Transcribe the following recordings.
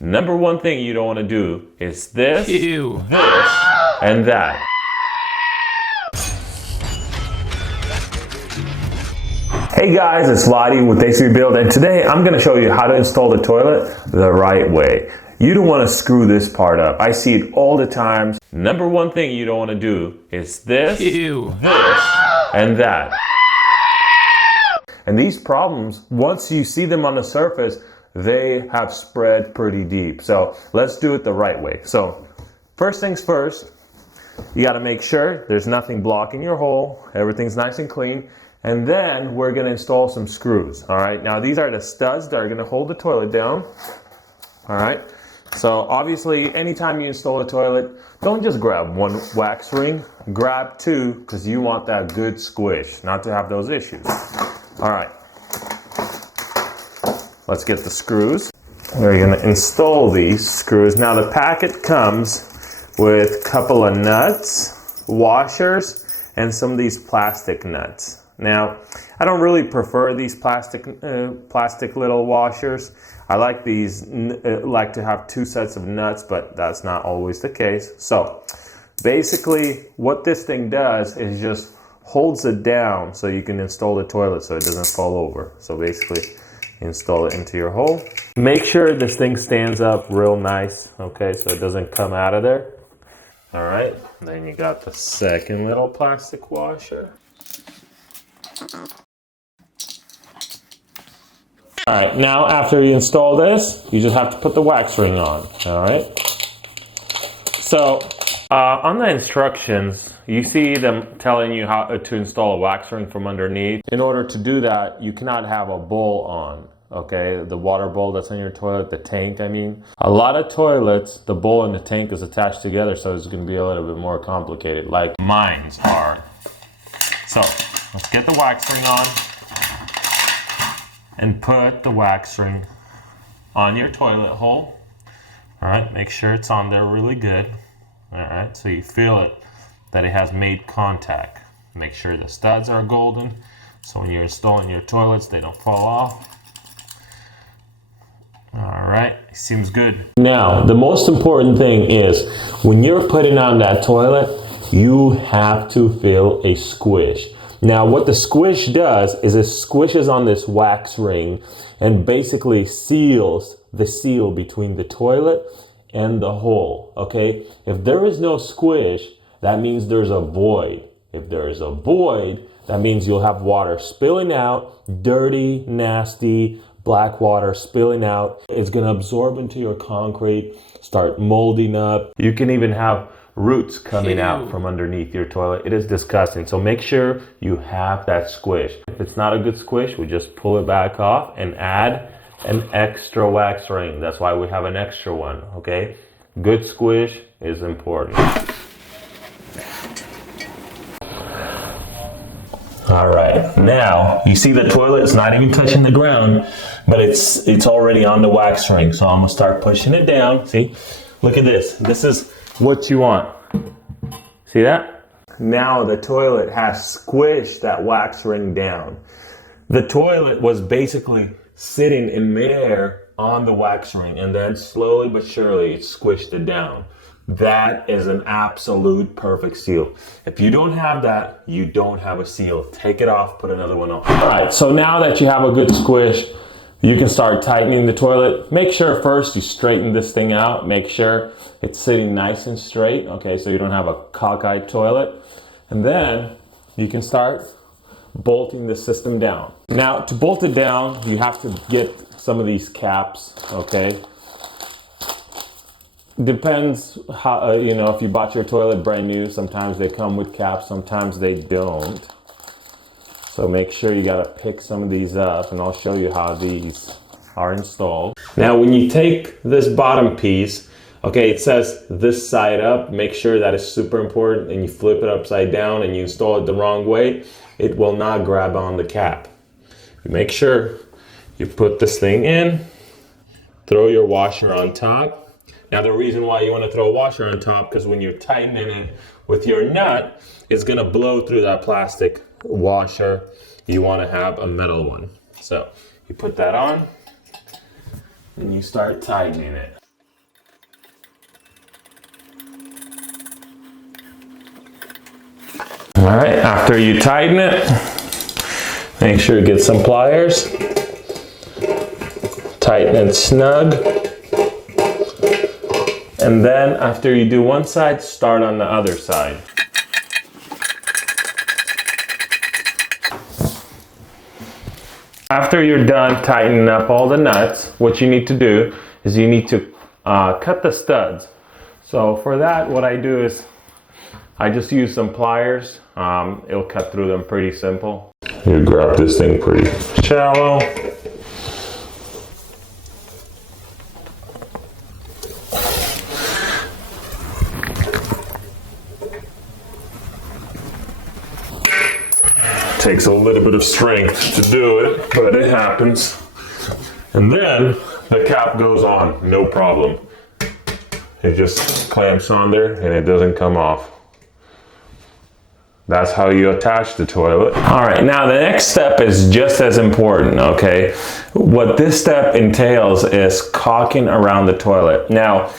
Number one thing you don't want to do is this, Ew. this, and that. Hey guys, it's Vladi with SQUISH, and today I'm going to show you how to install the toilet the right way. You don't want to screw this part up. I see it all the time. Number one thing you don't want to do is this, Ew. this, and that. And these problems, once you see them on the surface, they have spread pretty deep. So let's do it the right way. So first things first, you got to make sure there's nothing blocking your hole. Everything's nice and clean. And then we're going to install some screws. All right. Now these are the studs that are going to hold the toilet down. All right. So obviously, anytime you install a toilet, don't just grab one wax ring. Grab two, because you want that good squish, not to have those issues. All right. Let's get the screws. We're going to install these screws. Now the packet comes with a couple of nuts, washers, and some of these plastic nuts. Now, I don't really prefer these plastic little washers. I like these, like to have two sets of nuts, but that's not always the case. So, basically, what this thing does is just holds it down so you can install the toilet so it doesn't fall over. So basically, install it into your hole. Make sure this thing stands up real nice, okay, so it doesn't come out of there. All right, then you got the second little plastic washer. All right, now after you install this, you just have to put the wax ring on, all right? So, on the instructions, you see them telling you how to install a wax ring from underneath. In order to do that, you cannot have a bowl on, okay? The water bowl that's in your toilet, the tank, I mean. A lot of toilets, the bowl and the tank is attached together, so it's gonna be a little bit more complicated, like mine's are. So, let's get the wax ring on and put the wax ring on your toilet hole. All right, make sure it's on there really good. All right, so you feel it, that it has made contact. Make sure the studs are golden, so when you're installing your toilets, they don't fall off. All right, seems good. Now, the most important thing is, when you're putting on that toilet, you have to feel a squish. Now, what the squish does is it squishes on this wax ring and basically seals the seal between the toilet and the hole, okay? If there is no squish, that means there's a void. If there is a void, that means you'll have water spilling out, dirty, nasty, black water spilling out. It's gonna absorb into your concrete, start molding up. You can even have roots coming out from underneath your toilet. It is disgusting. So make sure you have that squish. If it's not a good squish, we just pull it back off and add an extra wax ring. That's why we have an extra one, okay? Good squish is important. All right, now you see the toilet is not even touching the ground, but it's already on the wax ring. So I'm gonna start pushing it down. See, look at this. This is what you want. See that? Now the toilet has squished that wax ring down. The toilet was basically sitting in midair on the wax ring, and then slowly but surely it squished it down. That is an absolute perfect seal. If you don't have that, you don't have a seal. Take it off, put another one on. All right, so now that you have a good squish, you can start tightening the toilet. Make sure first you straighten this thing out. Make sure it's sitting nice and straight, okay, so you don't have a cockeyed toilet. And then you can start bolting the system down. Now, to bolt it down, you have to get some of these caps, okay? Depends how, if you bought your toilet brand new, sometimes they come with caps, sometimes they don't. So make sure you gotta pick some of these up, and I'll show you how these are installed. Now, when you take this bottom piece, okay, it says this side up. Make sure that is super important, and you flip it upside down and you install it the wrong way, it will not grab on the cap. Make sure you put this thing in, throw your washer on top. Now, the reason why you want to throw a washer on top, because when you're tightening it with your nut, it's gonna blow through that plastic washer. You want to have a metal one. So you put that on and you start tightening it. All right, after you tighten it, make sure you get some pliers. Tighten it snug. And then after you do one side, start on the other side. After you're done tightening up all the nuts, what you need to do is you need to cut the studs. So for that, what I do is I just use some pliers. It'll cut through them pretty simple. You grab this thing pretty shallow. Takes a little bit of strength to do it, but it happens. And then the cap goes on, no problem. It just clamps on there and it doesn't come off. That's how you attach the toilet. All right, now the next step is just as important, okay? What this step entails is caulking around the toilet. Now,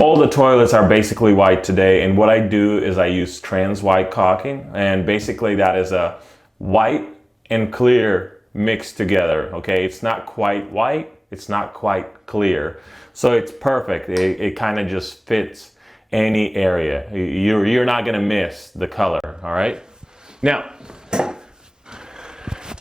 all the toilets are basically white today, and what I do is I use trans white caulking, and basically that is a white and clear mixed together, okay? It's not quite white, it's not quite clear. So it's perfect. It kind of just fits any area. You're not gonna miss the color, all right? Now,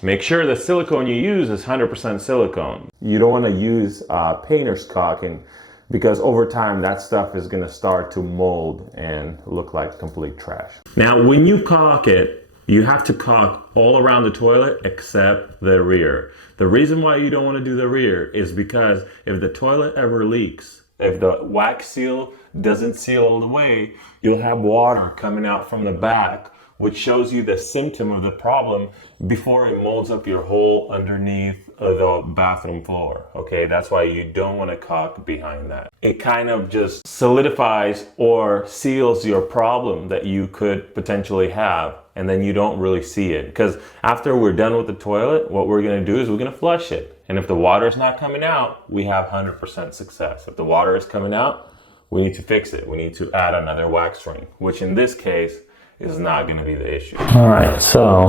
make sure the silicone you use is 100% silicone. You don't wanna use painter's caulking because over time that stuff is gonna start to mold and look like complete trash. Now, when you caulk it, you have to caulk all around the toilet except the rear. The reason why you don't want to do the rear is because if the toilet ever leaks, if the wax seal doesn't seal all the way, you'll have water coming out from the back, which shows you the symptom of the problem before it molds up your hole underneath the bathroom floor. Okay, that's why you don't want to caulk behind that. It kind of just solidifies or seals your problem that you could potentially have, and then you don't really see it. Because after we're done with the toilet, what we're gonna do is we're gonna flush it. And if the water is not coming out, we have 100% success. If the water is coming out, we need to fix it. We need to add another wax ring, which in this case is not gonna be the issue. All right, so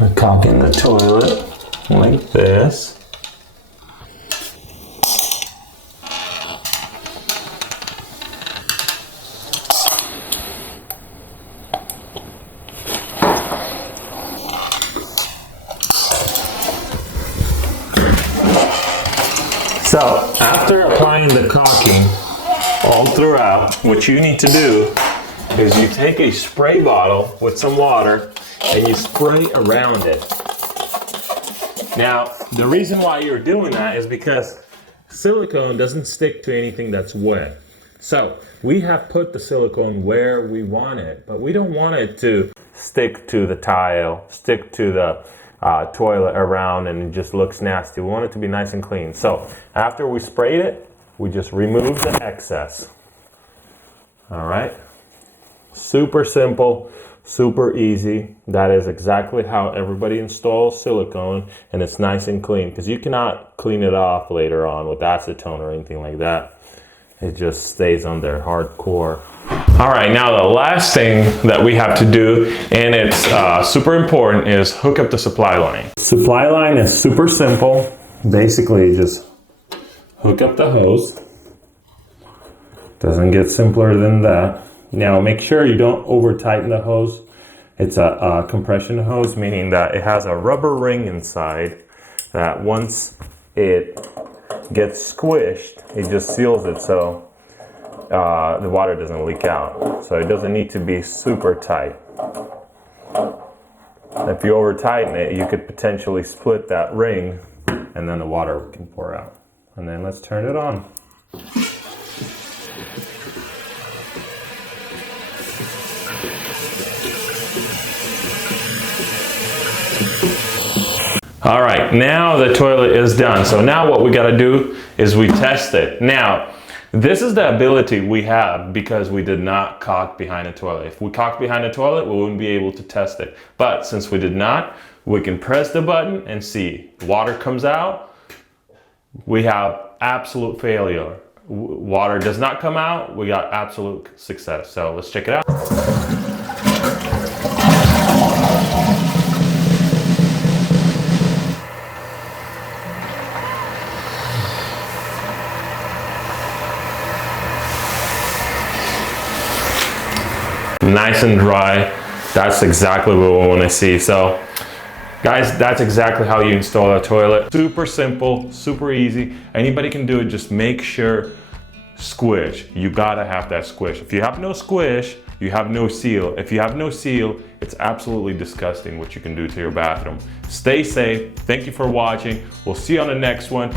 we're caulking the toilet like this. So after applying the caulking all throughout, what you need to do is you take a spray bottle with some water and you spray around it. Now, the reason why you're doing that is because silicone doesn't stick to anything that's wet. So we have put the silicone where we want it, but we don't want it to stick to the tile, stick to the toilet around, and it just looks nasty. We want it to be nice and clean. So after we sprayed it, we just remove the excess. All right. Super simple, super easy. That is exactly how everybody installs silicone, and it's nice and clean because you cannot clean it off later on with acetone or anything like that. It just stays on there hardcore. All right, now the last thing that we have to do, and it's super important, is hook up the supply line. Supply line is super simple. Basically, just hook up the hose. Doesn't get simpler than that. Now, make sure you don't over tighten the hose. It's a compression hose, meaning that it has a rubber ring inside that once it gets squished, it just seals it so the water doesn't leak out. So it doesn't need to be super tight. If you over tighten it, you could potentially split that ring and then the water can pour out. And then let's turn it on. All right, now the toilet is done. So now what we got to do is we test it. Now, this is the ability we have because we did not caulk behind the toilet. If we caulked behind the toilet, we wouldn't be able to test it. But since we did not, we can press the button and see. Water comes out, we have absolute failure. Water does not come out, we got absolute success. So let's check it out. nice and dry. That's exactly what we want to see. So guys, that's exactly how you install a toilet. Super simple, super easy. Anybody can do it. Just make sure squish. You gotta have that squish. If you have no squish, you have no seal. If you have no seal, it's absolutely disgusting what you can do to your bathroom. Stay safe. Thank you for watching. We'll see you on the next one.